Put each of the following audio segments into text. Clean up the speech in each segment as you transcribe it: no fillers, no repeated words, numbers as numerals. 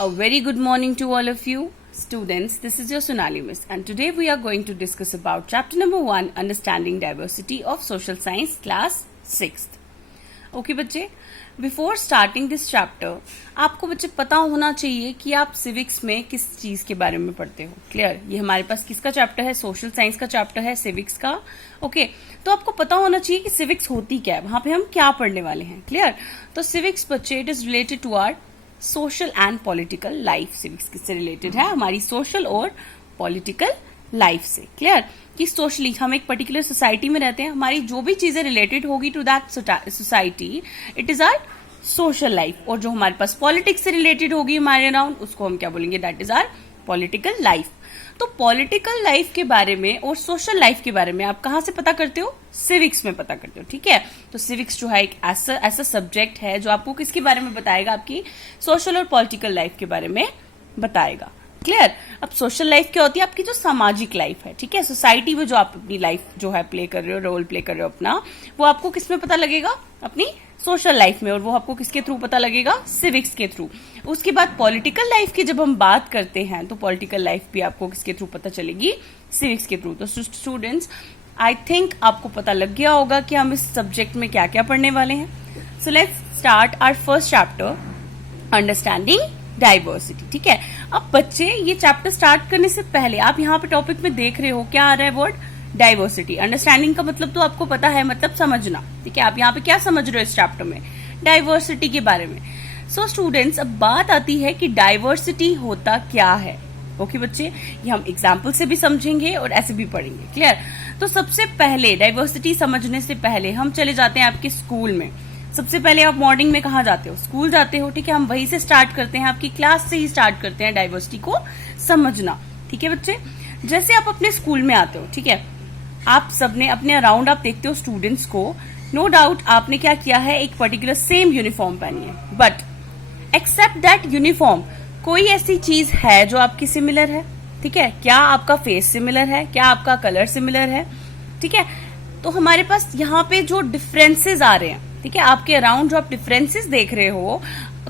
A very good morning to all of you. Students, this is your Sonali Miss and today we are going to discuss about chapter number 1, Understanding Diversity of Social Science, class 6th. Okay बच्चे, before starting this chapter आपको बच्चे पता होना चाहिए कि आप civics में किस चीज के बारे में पढ़ते हो. क्लियर? ये हमारे पास किसका चैप्टर है? सोशल साइंस का चैप्टर है, सिविक्स का. ओके तो आपको पता होना चाहिए कि सिविक्स होती क्या है, वहां पे हम क्या पढ़ने वाले हैं. क्लियर? तो सिविक्स बच्चे it is related to our social and political life. Civics किससे रिलेटेड है? हमारी सोशल और पॉलिटिकल लाइफ से. क्लियर? कि सोशली हम एक पर्टिकुलर सोसाइटी में रहते हैं, हमारी जो भी चीजें रिलेटेड होगी to that society it is our social life. और जो हमारे पास पॉलिटिक्स से रिलेटेड होगी हमारे अराउंड उसको हम क्या बोलेंगे? That is our political life. तो पॉलिटिकल लाइफ के बारे में और सोशल लाइफ के बारे में आप कहां से पता करते हो? सिविक्स में पता करते हो. ठीक है? तो सिविक्स जो है एक ऐसा सब्जेक्ट है जो आपको किसके बारे में बताएगा? आपकी सोशल और पॉलिटिकल लाइफ के बारे में बताएगा. क्लियर? अब सोशल लाइफ क्या होती है? आपकी जो सामाजिक लाइफ है. ठीक है? सोसाइटी में जो आप अपनी लाइफ जो है प्ले कर रहे हो, रोल प्ले कर रहे हो अपना, वो आपको किस में पता लगेगा? अपनी सोशल लाइफ में. और वो आपको किसके थ्रू पता लगेगा? सिविक्स के थ्रू. उसके बाद पॉलिटिकल लाइफ की जब हम बात करते हैं तो पॉलिटिकल लाइफ भी आपको किसके थ्रू पता चलेगी? सिविक्स के थ्रू. तो स्टूडेंट्स आई थिंक आपको पता लग गया होगा कि हम इस सब्जेक्ट में क्या क्या पढ़ने वाले हैं. So let's start our first chapter, understanding diversity. ठीक है? अब बच्चे ये चैप्टर स्टार्ट करने से पहले आप यहाँ पे टॉपिक में देख रहे हो क्या आ रहा है? Word diversity. अंडरस्टैंडिंग का मतलब तो आपको पता है, मतलब समझना. ठीक है? आप यहाँ पे क्या समझ रहे हो इस चैप्टर में? डाइवर्सिटी के बारे में. सो स्टूडेंट्स अब बात आती है कि डाइवर्सिटी होता क्या है. ओके बच्चे, ये हम एग्जाम्पल से भी समझेंगे और ऐसे भी पढ़ेंगे. क्लियर? तो सबसे पहले डाइवर्सिटी समझने से पहले हम चले जाते हैं आपके स्कूल में. सबसे पहले आप मॉर्निंग में कहाँ जाते हो? स्कूल जाते हो. ठीक है? हम वहीं से स्टार्ट करते हैं, आपकी क्लास से ही स्टार्ट करते हैं डाइवर्सिटी को समझना. ठीक है बच्चे? जैसे आप अपने स्कूल में आते हो, ठीक है, आप सबने अपने अराउंड आप देखते हो स्टूडेंट्स को. नो डाउट आपने क्या किया है? एक पर्टिकुलर सेम यूनिफॉर्म पहनी है. बट एक्सेप्ट दैट यूनिफॉर्म कोई ऐसी चीज है जो आपकी सिमिलर है. ठीक है? क्या आपका फेस सिमिलर है? क्या आपका कलर सिमिलर है? ठीक है? तो हमारे पास यहाँ पे जो डिफरेंसेस आ रहे हैं, ठीक है, आपके अराउंड जो आप डिफरेंसेस देख रहे हो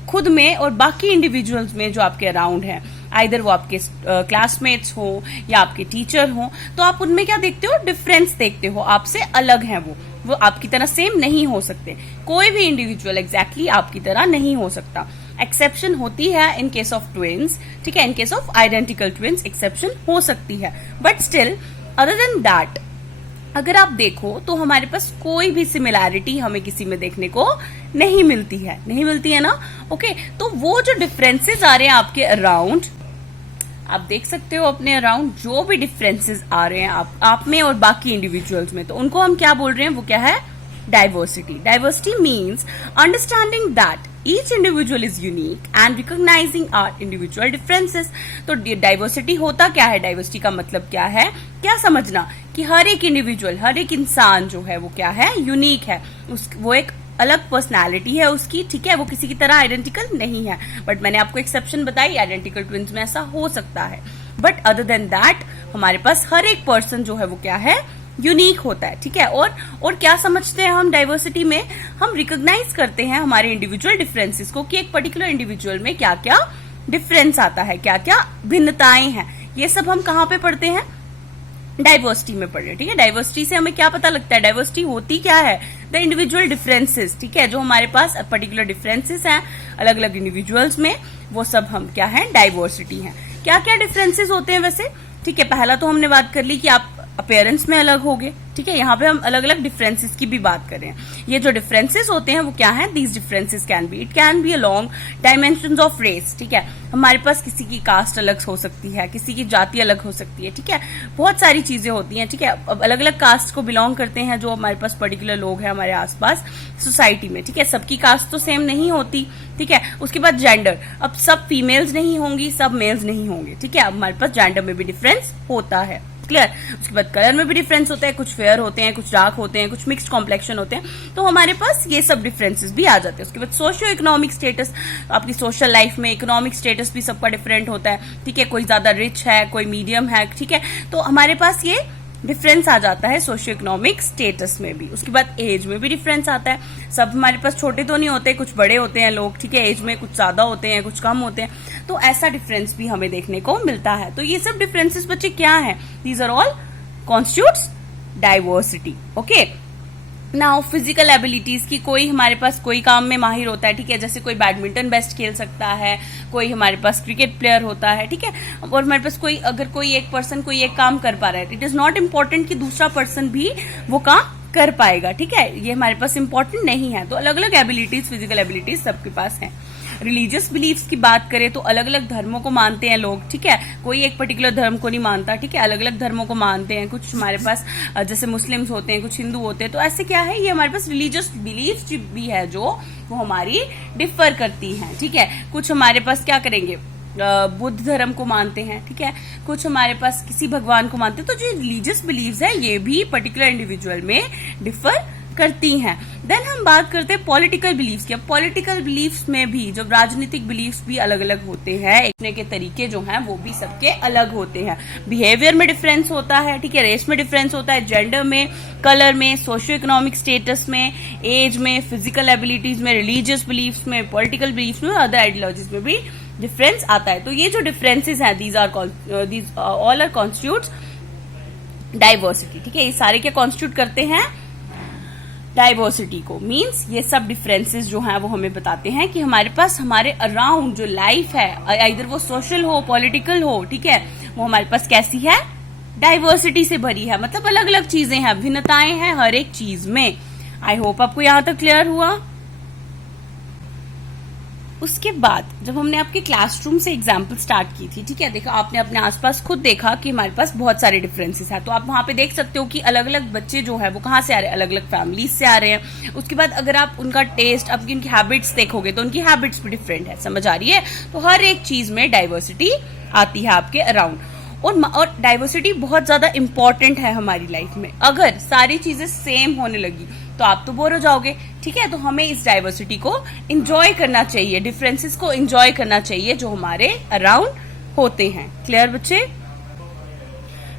खुद में और बाकी इंडिविजुअल्स में जो आपके अराउंड है, आइदर वो आपके क्लासमेट्स हो या आपके टीचर हो, तो आप उनमें क्या देखते हो? डिफरेंस देखते हो. आपसे अलग हैं वो आपकी तरह सेम नहीं हो सकते. कोई भी इंडिविजुअल एग्जैक्टली आपकी तरह नहीं हो सकता. एक्सेप्शन होती है इन केस ऑफ ट्विंस. ठीक है? In case of identical twins exception हो सकती है. But still other than that अगर आप देखो तो हमारे पास कोई भी सिमिलैरिटी हमें किसी में देखने को नहीं मिलती है ना. ओके तो वो जो डिफरेंसेस आ रहे हैं आपके अराउंड, आप देख सकते हो अपने अराउंड जो भी डिफरेंसेस आ रहे हैं आप में और बाकी इंडिविजुअल्स में, तो उनको हम क्या बोल रहे हैं? वो क्या है? Diversity. Diversity means understanding that each individual is unique and recognizing our individual differences. तो डाइवर्सिटी होता क्या है? डाइवर्सिटी का मतलब क्या है? क्या समझना कि हर एक इंडिविजुअल, हर एक इंसान जो है वो क्या है? यूनिक है. वो एक अलग पर्सनालिटी है उसकी. ठीक है? वो किसी की तरह आइडेंटिकल नहीं है. बट मैंने आपको एक्सेप्शन बताई, आइडेंटिकल ट्विंस में ऐसा हो सकता है. बट अदर देन दैट हमारे पास हर एक पर्सन जो है वो क्या है? यूनिक होता है. ठीक है? और क्या समझते हैं हम डाइवर्सिटी में? हम रिकॉग्नाइज करते हैं हमारे इंडिविजुअल डिफरेंसेस को कि एक पर्टिकुलर इंडिविजुअल में क्या क्या डिफरेंस आता है, क्या क्या भिन्नताएं हैं. ये सब हम कहाँ पे पढ़ते हैं? डाइवर्सिटी में पढ़ रहे हैं. ठीक है? डाइवर्सिटी से हमें क्या पता लगता है? डाइवर्सिटी होती क्या है? The individual differences. ठीक है? जो हमारे पास पर्टिकुलर डिफरेंसेस हैं अलग अलग इंडिविजुअल्स में, वो सब हम क्या है? डाइवर्सिटी है. क्या क्या डिफरेंसेस होते हैं वैसे? ठीक है? पहला तो हमने बात कर ली कि आप अपीयरेंस में अलग होगे. ठीक है? यहाँ पे हम अलग अलग डिफरेंसेस की भी बात करें. ये जो डिफरेंसेस होते हैं वो क्या है? These differences it can be along dimensions of race. ठीक है? हमारे पास किसी की कास्ट अलग हो सकती है, किसी की जाति अलग हो सकती है. ठीक है? बहुत सारी चीजें होती हैं. ठीक है? अब अलग अलग कास्ट को बिलोंग करते हैं जो हमारे पास पर्टिकुलर लोग हैं हमारे आसपास सोसाइटी में. ठीक है? सबकी कास्ट तो सेम नहीं होती. ठीक है? उसके बाद जेंडर. अब सब फीमेल्स नहीं होंगी, सब मेल्स नहीं होंगे. ठीक है? हमारे पास जेंडर में भी डिफरेंस होता है. क्लियर? उसके बाद कलर में भी डिफरेंस होता है. कुछ फेयर होते हैं, कुछ डार्क होते हैं, कुछ मिक्स्ड कॉम्प्लेक्शन होते हैं. तो हमारे पास ये सब डिफरेंसेस भी आ जाते हैं. उसके बाद सोशियो इकोनॉमिक स्टेटस. आपकी सोशल लाइफ में इकोनॉमिक स्टेटस भी सबका डिफरेंट होता है. ठीक है? कोई ज्यादा रिच है, कोई मीडियम है. ठीक है? तो हमारे पास ये डिफरेंस आ जाता है सोशियो इकोनॉमिक स्टेटस में भी। उसके बाद एज में भी डिफरेंस आता है। सब हमारे पास छोटे तो नहीं होते, कुछ बड़े होते हैं लोग, ठीक है, एज में कुछ ज्यादा होते हैं, कुछ कम होते हैं, तो ऐसा डिफरेंस भी हमें देखने को मिलता है। तो ये सब डिफरेंसेस बच्चे क्या है? These are all constitutes diversity. Okay, now physical abilities की, कोई हमारे पास कोई काम में माहिर होता है, ठीक है, जैसे कोई बैडमिंटन बेस्ट खेल सकता है, कोई हमारे पास क्रिकेट प्लेयर होता है, ठीक है, और हमारे पास कोई अगर कोई एक पर्सन कोई एक काम कर पा रहा है, इट इज नॉट इम्पोर्टेंट कि दूसरा पर्सन भी वो काम कर पाएगा, ठीक है, ये हमारे पास इंपॉर्टेंट नहीं है। तो अलग अलग एबिलिटीज, फिजिकल एबिलिटीज सबके पास है। रिलीजियस बिलीफ्स की बात करें तो अलग अलग धर्मों को मानते हैं लोग, ठीक है, कोई एक पर्टिकुलर धर्म को नहीं मानता, ठीक है, अलग अलग धर्मों को मानते हैं। कुछ हमारे पास जैसे मुस्लिम्स होते हैं, कुछ हिंदू होते हैं, तो ऐसे क्या है, ये हमारे पास रिलीजियस बिलीफ्स भी है जो वो हमारी डिफर करती हैं, ठीक है। कुछ हमारे पास क्या करेंगे, बुद्ध धर्म को मानते हैं, ठीक है, कुछ हमारे पास किसी भगवान को मानते हैं। तो जो रिलीजियस बिलीव्स है ये भी पर्टिकुलर इंडिविजुअल में डिफर करती हैं। देन हम बात करते हैं पॉलिटिकल बिलीफ्स की। अब पॉलिटिकल बिलीफ्स में भी जो राजनीतिक बिलीफ्स भी अलग अलग होते हैं, देखने के तरीके जो हैं वो भी सबके अलग होते हैं। बिहेवियर में डिफरेंस होता है, ठीक है, रेस में डिफरेंस होता है, जेंडर में, कलर में, सोशियो इकोनॉमिक स्टेटस में, एज में, फिजिकल एबिलिटीज में, रिलीजियस बिलीफ्स में, पॉलिटिकल बिलीफ्स में, अदर आइडियोलॉजीज में भी डिफरेंस आता है। तो ये जो डिफरेंसेस हैं, these all are constitutes diversity, ठीक है, ये सारे क्या कॉन्स्टिट्यूट करते हैं, डाइवर्सिटी को। मींस ये सब डिफरेंसेस जो हैं वो हमें बताते हैं कि हमारे पास हमारे अराउंड जो लाइफ है, इधर वो सोशल हो, पॉलिटिकल हो, ठीक है, वो हमारे पास कैसी है, डाइवर्सिटी से भरी है। मतलब अलग अलग चीजें हैं, भिन्नताएं हैं हर एक चीज में। आई होप आपको यहां तक क्लियर हुआ। उसके बाद जब हमने आपके क्लासरूम से एग्जाम्पल स्टार्ट की थी, ठीक है, देखा आपने अपने आसपास खुद देखा कि हमारे पास बहुत सारे डिफरेंसेस हैं। तो आप वहां पे देख सकते हो कि अलग अलग बच्चे जो है वो कहाँ से आ रहे हैं, अलग अलग फैमिलीज से आ रहे हैं। उसके बाद अगर आप उनका टेस्ट, आपकी उनकी हैबिट्स देखोगे तो उनकी हैबिट्स भी डिफरेंट है, समझ आ रही है। तो हर एक चीज में डाइवर्सिटी आती है आपके अराउंड, और डाइवर्सिटी बहुत ज्यादा इंपॉर्टेंट है हमारी लाइफ में। अगर सारी चीजें सेम होने लगी तो आप तो बोर हो जाओगे, ठीक है। तो हमें इस डाइवर्सिटी को एंजॉय करना चाहिए, डिफरेंसेस को एंजॉय करना चाहिए जो हमारे अराउंड होते हैं। क्लियर बच्चे?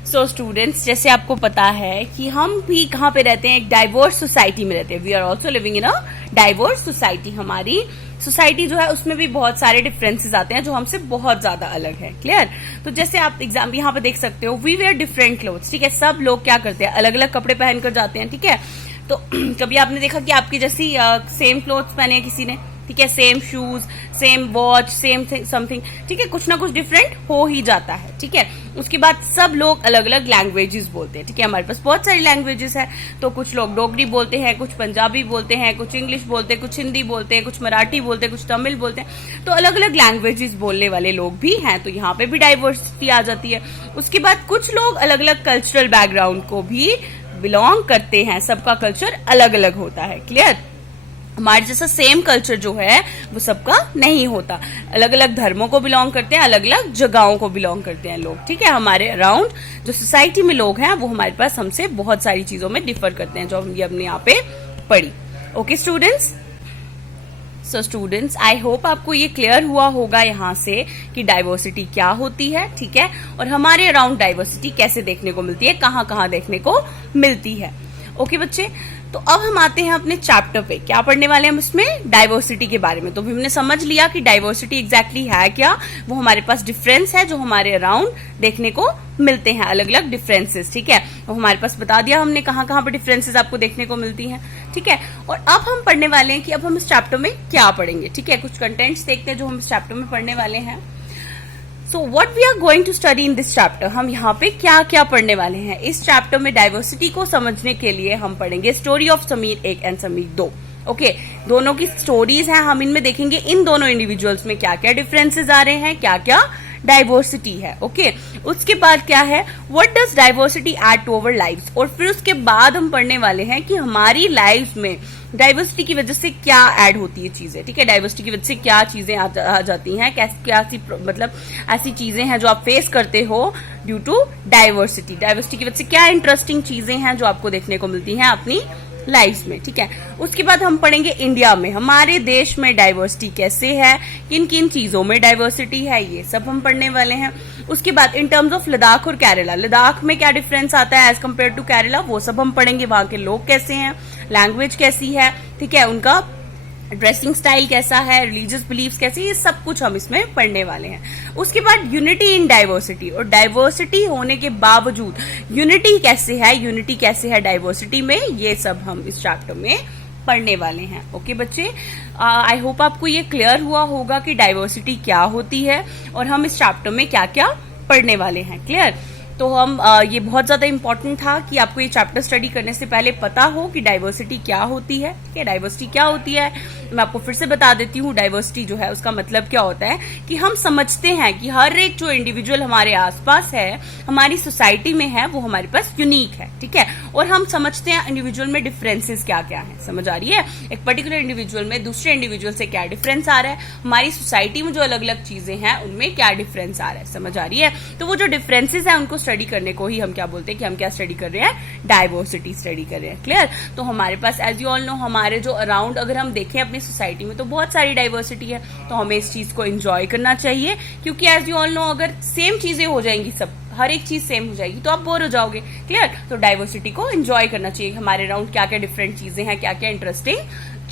सो स्टूडेंट्स, जैसे आपको पता है कि हम भी कहाँ पे रहते हैं, एक डाइवर्स सोसाइटी में रहते हैं। We are also living in a diverse society. हमारी सोसाइटी जो है उसमें भी बहुत सारे डिफरेंसेस आते हैं जो हमसे बहुत ज्यादा अलग है। क्लियर? तो जैसे आप एग्जाम यहाँ पे देख सकते हो, वी वेयर डिफरेंट क्लोथ्स, ठीक है, सब लोग क्या करते हैं, अलग अलग कपड़े पहनकर जाते हैं, ठीक है। तो कभी आपने देखा कि आपकी जैसी सेम क्लोथ्स पहने हैं किसी ने, ठीक है, same shoes, same watch, same something, ठीक है, कुछ ना कुछ डिफरेंट हो ही जाता है, ठीक है। उसके बाद सब लोग अलग अलग लैंग्वेजेस बोलते हैं, ठीक है, हमारे पास बहुत सारी लैंग्वेजेस है। तो कुछ लोग डोगरी बोलते हैं, कुछ पंजाबी बोलते हैं, कुछ इंग्लिश बोलते हैं, कुछ हिंदी बोलते हैं, कुछ मराठी बोलते हैं, कुछ तमिल बोलते हैं। तो अलग अलग लैंग्वेजेस बोलने वाले लोग भी हैं, तो यहाँ पे भी डाइवर्सिटी आ जाती है। उसके बाद कुछ लोग अलग अलग कल्चरल बैकग्राउंड को भी बिलोंग करते हैं, सबका कल्चर अलग अलग होता है। क्लियर? हमारे जैसा सेम कल्चर जो है वो सबका नहीं होता, अलग अलग धर्मों को बिलोंग करते हैं, अलग अलग जगहों को बिलोंग करते हैं लोग, ठीक है। हमारे अराउंड जो सोसाइटी में लोग हैं वो हमारे पास हमसे बहुत सारी चीजों में डिफर करते हैं जो हमने यहाँ पे पढ़ी। Okay students? So students, I hope आपको ये क्लियर हुआ होगा यहाँ से कि डाइवर्सिटी क्या होती है, ठीक है, और हमारे अराउंड डाइवर्सिटी कैसे देखने को मिलती है, कहाँ कहाँ देखने को मिलती है। ओके बच्चे, तो अब हम आते हैं अपने चैप्टर पे। क्या पढ़ने वाले हैं हम इसमें? डाइवर्सिटी के बारे में। तो हमने समझ लिया कि डाइवर्सिटी एग्जैक्टली है क्या, वो हमारे पास डिफरेंस है जो हमारे अराउंड देखने को मिलते हैं, अलग अलग डिफरेंसेस, ठीक है। वो हमारे पास बता दिया हमने कहाँ कहाँ पे डिफरेंसेस आपको देखने को मिलती हैं, ठीक है। और अब हम पढ़ने वाले हैं कि अब हम इस चैप्टर में क्या पढ़ेंगे, ठीक है। कुछ कंटेंट्स देखते हैं जो हम इस चैप्टर में पढ़ने वाले हैं। So what we are going to study in this chapter, हम यहाँ पे क्या क्या पढ़ने वाले हैं इस चैप्टर में। डाइवर्सिटी को समझने के लिए हम पढ़ेंगे story of Sameer 1 and Sameer 2। Okay, दोनों की स्टोरीज हैं, हम इनमें देखेंगे इन दोनों इंडिविजुअल्स में क्या क्या डिफरेंसेस आ रहे हैं, क्या क्या डाइवर्सिटी है। ओके, उसके बाद क्या है, what does diversity add to our lives, और फिर उसके बाद हम पढ़ने वाले हैं कि हमारी लाइफ में डाइवर्सिटी की वजह से क्या ऐड होती है चीजें, ठीक है। डाइवर्सिटी की वजह से क्या चीजें आ जाती हैं, क्या मतलब ऐसी चीजें हैं जो आप फेस करते हो ड्यू टू डाइवर्सिटी। डाइवर्सिटी की वजह से क्या इंटरेस्टिंग चीजें हैं जो आपको देखने को मिलती हैं अपनी लाइव्स में, ठीक है। उसके बाद हम पढ़ेंगे इंडिया में, हमारे देश में डाइवर्सिटी कैसे है, किन किन चीजों में डाइवर्सिटी है, ये सब हम पढ़ने वाले हैं। उसके बाद इन टर्म्स ऑफ लद्दाख और केरला, लद्दाख में क्या डिफरेंस आता है एज कम्पेयर टू केरला, वो सब हम पढ़ेंगे। वहां के लोग कैसे हैं, लैंग्वेज कैसी है, ठीक है, उनका ड्रेसिंग स्टाइल कैसा है, रिलीजियस बिलीफ्स कैसे, ये सब कुछ हम इसमें पढ़ने वाले हैं। उसके बाद यूनिटी इन डाइवर्सिटी, और डाइवर्सिटी होने के बावजूद यूनिटी कैसे है, यूनिटी कैसे है डाइवर्सिटी में, ये सब हम इस चैप्टर में पढ़ने वाले हैं। ओके बच्चे, आई होप आपको ये क्लियर हुआ होगा कि डाइवर्सिटी क्या होती है और हम इस चैप्टर में क्या क्या पढ़ने वाले हैं। क्लियर? तो हम ये बहुत ज्यादा इंपॉर्टेंट था कि आपको ये चैप्टर स्टडी करने से पहले पता हो कि डाइवर्सिटी क्या होती है। ठीक है, डाइवर्सिटी क्या होती है मैं आपको फिर से बता देती हूँ। डाइवर्सिटी जो है उसका मतलब क्या होता है कि हम समझते हैं कि हर एक जो इंडिविजुअल हमारे आसपास है, हमारी सोसाइटी में है, वो हमारे पास यूनिक है। ठीक है, और हम समझते हैं इंडिविजुअल में डिफरेंसेस क्या क्या है। समझ आ रही है? एक पर्टिकुलर इंडिविजुअल में दूसरे इंडिविजुअल से क्या डिफरेंस आ रहा है, हमारी सोसाइटी में जो अलग अलग चीजें हैं उनमें क्या डिफरेंस आ रहा है। समझ आ रही है? तो वो जो डिफरेंसेस है उनको स्टडी करने को ही हम क्या बोलते हैं कि हम क्या स्टडी कर रहे हैं, डाइवर्सिटी स्टडी कर रहे हैं। क्लियर? तो हमारे पास एज यू ऑल नो, हमारे जो अराउंड अगर हम देखें अपनी सोसाइटी में तो बहुत सारी डाइवर्सिटी है, तो हमें इस चीज को एंजॉय करना चाहिए, क्योंकि एज यू ऑल नो अगर सेम चीजें हो जाएंगी, सब हर एक चीज सेम हो जाएगी तो आप बोर हो जाओगे। क्लियर? तो डाइवर्सिटी को एंजॉय करना चाहिए, हमारे अराउंड क्या क्या डिफरेंट चीजें हैं, क्या क्या इंटरेस्टिंग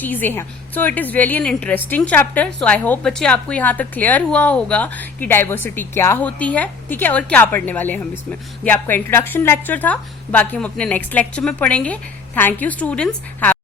चीजें हैं। So it is really an interesting chapter. So I hope बच्चे आपको यहाँ तक क्लियर हुआ होगा कि डाइवर्सिटी क्या होती है, ठीक है, और क्या पढ़ने वाले हैं हम इसमें। ये आपका इंट्रोडक्शन लेक्चर था, बाकी हम अपने नेक्स्ट लेक्चर में पढ़ेंगे। Thank you students.